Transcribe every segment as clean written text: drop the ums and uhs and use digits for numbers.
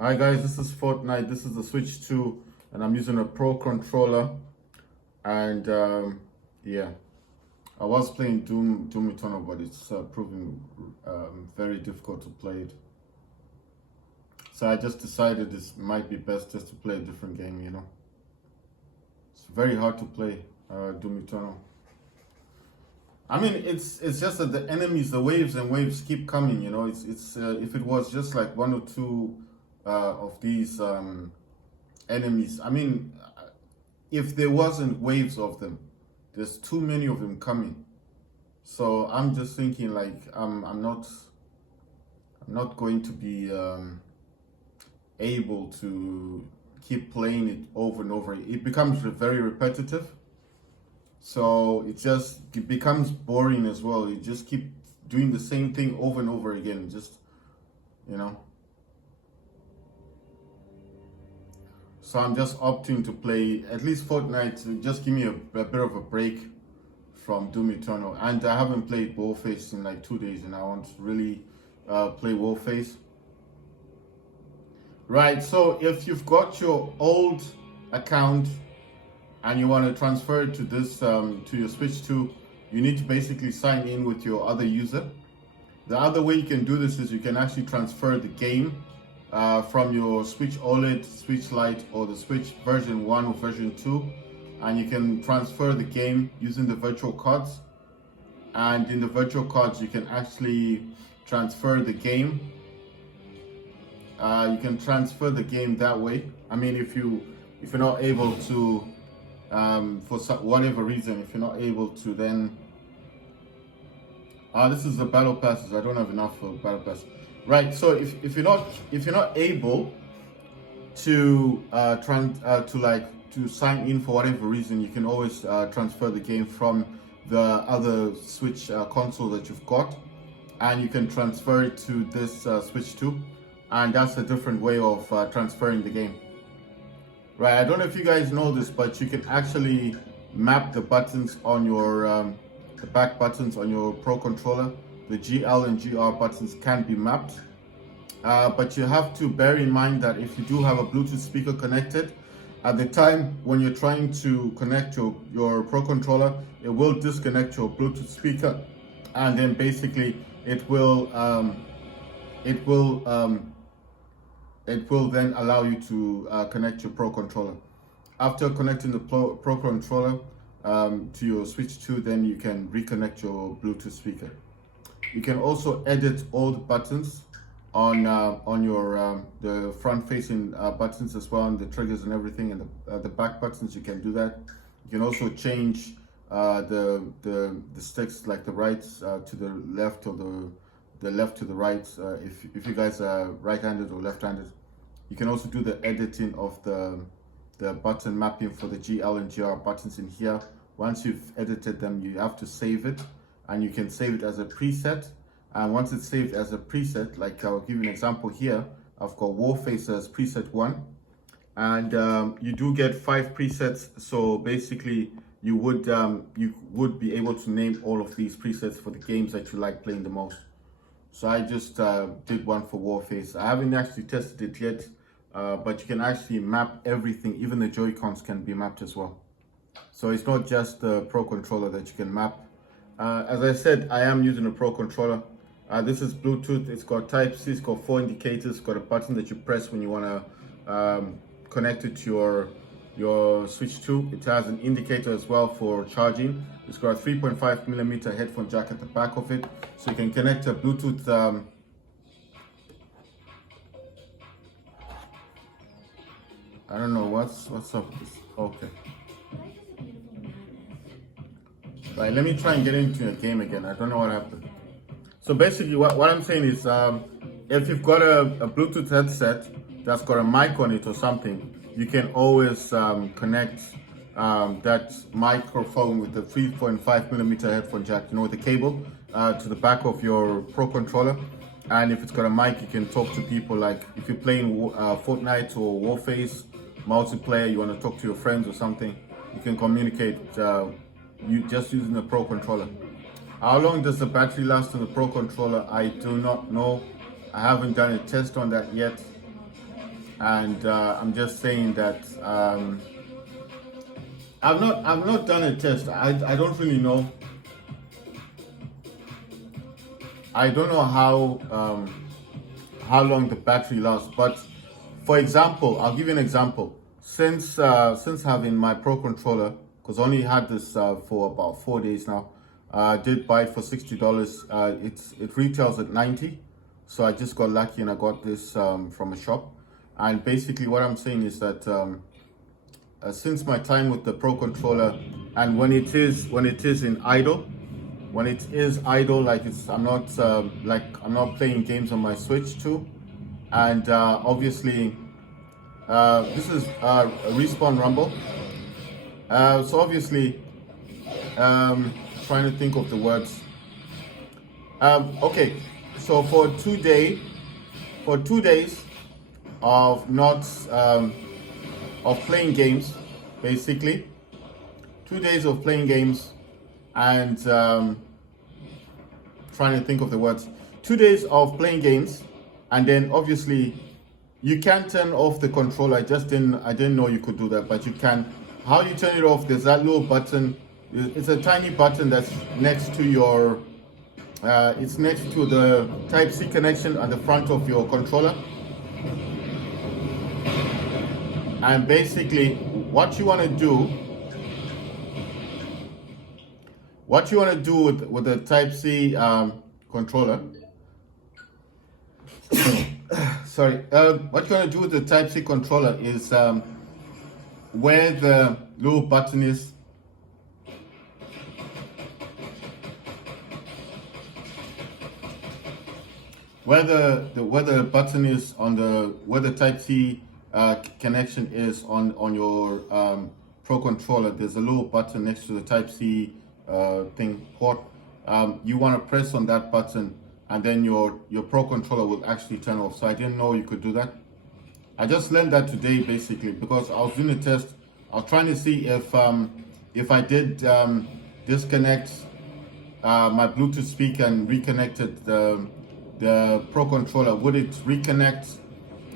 Hi guys, this is Fortnite. This is the Switch 2, and I'm using a Pro controller. And yeah, I was playing Doom Eternal, but it's proving very difficult to play it. So I just decided this might be best just to play a different game. It's very hard to play Doom Eternal. I mean, it's just that the enemies, the waves and waves keep coming. It's if it was just like one or two of these enemies. I mean, if there wasn't waves of them, there's too many of them coming. So I'm just thinking like I'm not going to be able to keep playing it over and over. It becomes very repetitive. So it becomes boring as well. You just keep doing the same thing over and over again. Just you know. So I'm just opting to play at least Fortnite to just give me a bit of a break from Doom Eternal. And I haven't played Warface in like 2 days, and I want to really play Warface. Right. So if you've got your old account and you want to transfer it to this to your Switch 2, you need to basically sign in with your other user. The other way you can do this is you can actually transfer the game from your Switch OLED, Switch Lite, or the Switch version 1 or version 2, and you can transfer the game using the virtual cards. And in the virtual cards, you can actually transfer the game. You can transfer the game that way. I mean, if you're not able to, for whatever reason, if you're not able to, then this is the battle passes. I don't have enough for battle pass. Right. So if you're not able to to sign in for whatever reason, you can always transfer the game from the other Switch console that you've got, and you can transfer it to this Switch 2, and that's a different way of transferring the game. Right. I don't know if you guys know this, but you can actually map the buttons on your the back buttons on your Pro controller. The GL and GR buttons can be mapped, but you have to bear in mind that if you do have a Bluetooth speaker connected, at the time when you're trying to connect your Pro controller, it will disconnect your Bluetooth speaker, and then basically it will then allow you to connect your Pro controller. After connecting the Pro controller to your Switch 2, then you can reconnect your Bluetooth speaker. You can also edit all the buttons on your the front-facing buttons as well, and the triggers and everything, and the back buttons. You can do that. You can also change the sticks, like the right to the left, or the left to the right. If you guys are right-handed or left-handed, you can also do the editing of the button mapping for the GL and GR buttons in here. Once you've edited them, you have to save it, and you can save it as a preset. And once it's saved as a preset, like I'll give you an example here, I've got Warface as preset 1, and you do get 5 presets. So basically, you would be able to name all of these presets for the games that you like playing the most. So I just did one for Warface. I haven't actually tested it yet, but you can actually map everything. Even the Joy-Cons can be mapped as well. So it's not just the Pro controller that you can map. As I said, I am using a Pro controller. This is Bluetooth. It's got Type-C. It's got 4 indicators. It's got a button that you press when you want to connect it to your Switch 2. It has an indicator as well for charging. It's got a 3.5mm headphone jack at the back of it, so you can connect a Bluetooth. I don't know what's up with this. Okay. Right, let me try and get into a game again. I don't know what happened. So basically what I'm saying is, if you've got a Bluetooth headset that's got a mic on it or something, you can always connect that microphone with the 3.5mm headphone jack, with the cable, to the back of your Pro controller. And if it's got a mic, you can talk to people. Like if you're playing Fortnite or Warface multiplayer, you want to talk to your friends or something, you can communicate you just using the Pro controller. How long does the battery last on the Pro controller? I do not know. I haven't done a test on that yet. and I'm just saying that I've not done a test. I don't really know. I don't know how long the battery lasts. But for example, I'll give you an example. Since having my Pro controller, because I only had this for about 4 days now, I did buy it for $60. It retails at 90, so I just got lucky and I got this from a shop. And basically, what I'm saying is that since my time with the Pro controller, and when it is in idle, when it is idle, like I'm not playing games on my Switch too, and obviously this is a Respawn Rumble. So obviously, trying to think of the words. Okay, so for 2 days of not of playing games, basically 2 days of playing games, and trying to think of the words. 2 days of playing games, and then obviously you can turn off the controller. I didn't know you could do that, but you can. How you turn it off? There's that little button. It's a tiny button that's next to your. It's next to the Type-C connection at the front of your controller. And basically, what you want to do with the Type-C controller. Sorry. What you want to do with the Type-C controller is where the little button is. Where the button is on where the Type-C connection is on your Pro controller, there's a little button next to the Type-C port. You want to press on that button, and then your Pro controller will actually turn off. So I didn't know you could do that. I just learned that today, basically, because I was doing a test. I was trying to see if I did disconnect my Bluetooth speaker and reconnected the Pro controller, would it reconnect?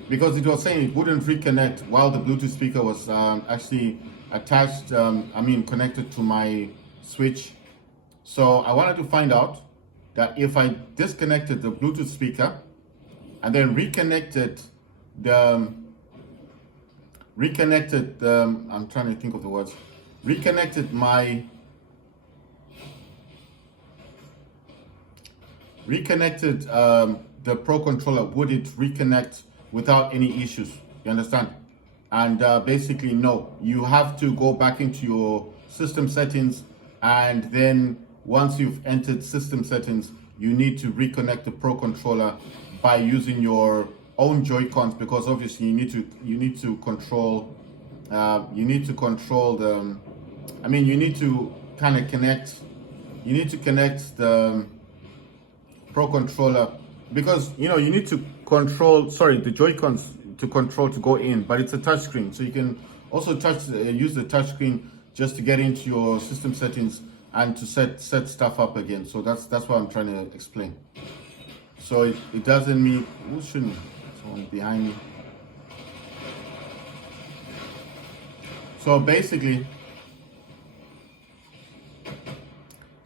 Because it was saying it wouldn't reconnect while the Bluetooth speaker was actually attached, connected to my Switch. So I wanted to find out that if I disconnected the Bluetooth speaker and then reconnected I'm trying to think of the words, reconnected the Pro controller, would it reconnect without any issues? You understand? And basically, no. You have to go back into your system settings, and then once you've entered system settings, you need to reconnect the Pro controller by using your own Joy-Cons, because obviously you need to control you need to kind of connect. You need to connect the Pro controller, because you need to control the Joy-Cons to go in, but it's a touch screen, so you can also use the touch screen just to get into your system settings and to set stuff up again. So that's what I'm trying to explain. So it doesn't mean someone behind me. So basically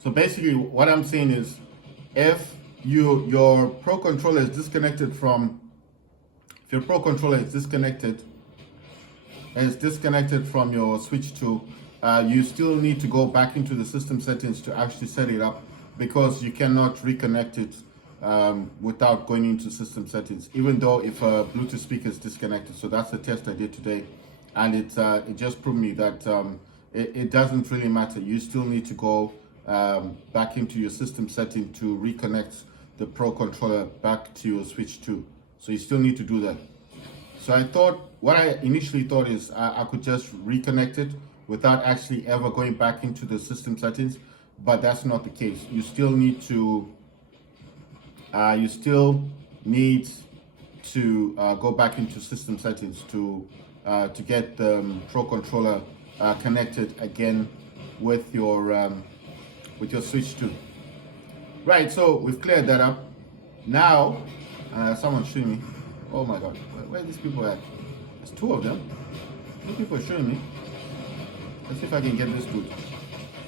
what I'm saying is, if your Pro controller is disconnected from your Switch 2, you still need to go back into the system settings to actually set it up, because you cannot reconnect it without going into system settings, even though if a Bluetooth speaker is disconnected. So that's the test I did today, and it just proved me that it doesn't really matter. You still need to go back into your system setting to reconnect the Pro controller back to your Switch 2. So you still need to do that. So what I initially thought is I could just reconnect it without actually ever going back into the system settings, but that's not the case. You still need to go back into system settings to get the Pro controller connected again with your Switch 2. Right, so we've cleared that up. Now, someone's shooting me. Oh my God, where are these people at? There's two of them. Two people are showing me. Let's see if I can get this good.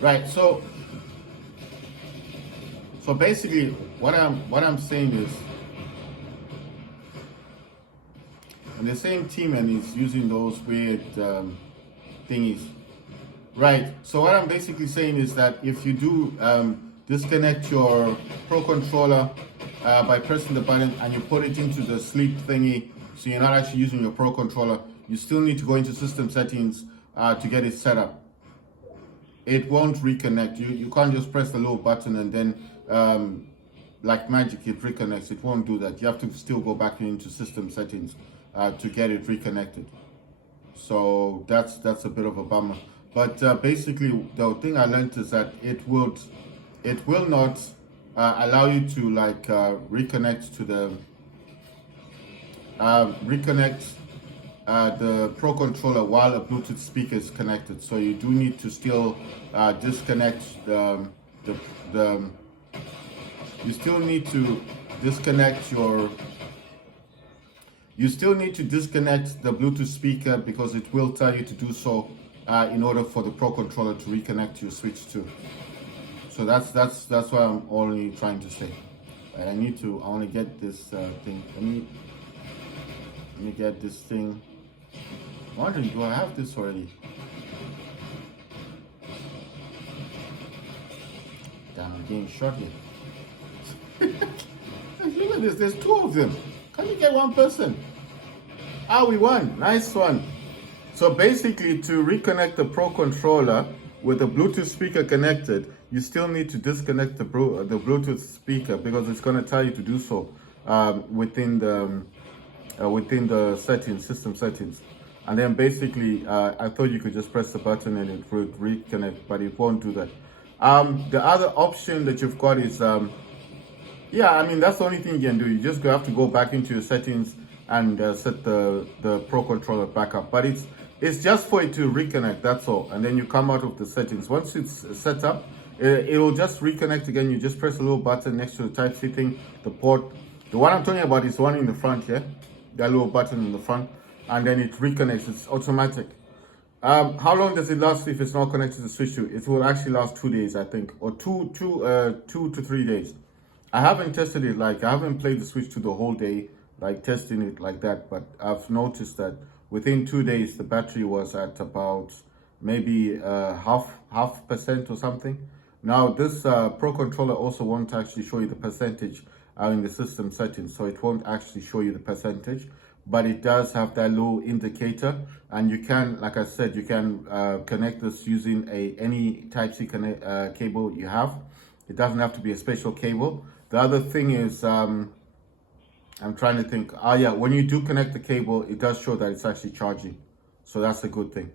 Right, so basically what I'm saying is, and the same team and is using those weird thingies. Right, so what I'm basically saying is that if you do disconnect your Pro Controller by pressing the button and you put it into the sleep thingy, so you're not actually using your Pro Controller, you still need to go into system settings to get it set up. It won't reconnect. You can't just press the little button and then like magic it reconnects. It won't do that. You have to still go back into system settings to get it reconnected. So that's a bit of a bummer. But basically, the thing I learned is that it will not allow you to like reconnect to the the Pro Controller while a Bluetooth speaker is connected. So you do need to still disconnect you still need to disconnect the Bluetooth speaker, because it will tell you to do so in order for the Pro Controller to reconnect to your Switch 2. So that's what I'm only trying to say. I want to get this thing. Let me get this thing. I'm wondering, do I have this already? Damn, I'm getting shot here. Look at this, there's two of them. Can you get one person? Ah, we won. Nice one. So basically, to reconnect the Pro Controller with the Bluetooth speaker connected, you still need to disconnect the Bluetooth speaker, because it's going to tell you to do so within the settings, system settings. And then basically, I thought you could just press the button and it would reconnect, but it won't do that. The other option that you've got is, yeah, I mean, that's the only thing you can do. You just have to go back into your settings and set the Pro Controller back up. But it's just for it to reconnect, that's all. And then you come out of the settings. Once it's set up, it will just reconnect again. You just press a little button next to the Type-C thing, the port. The one I'm talking about is the one in the front here. That little button in the front. And then it reconnects. It's automatic. How long does it last if it's not connected to the Switch 2? It will actually last 2 days, I think. Or 2 to 3 days. I haven't tested it, like I haven't played the Switch 2 the whole day, like testing it like that, but I've noticed that within 2 days the battery was at about maybe half percent or something. Now this Pro Controller also won't actually show you the percentage in the system settings, so it won't actually show you the percentage, but it does have that little indicator, and you can, like I said, you can connect this using any Type-C cable you have. It doesn't have to be a special cable. The other thing is, I'm trying to think. Yeah, when you do connect the cable, it does show that it's actually charging. So that's a good thing.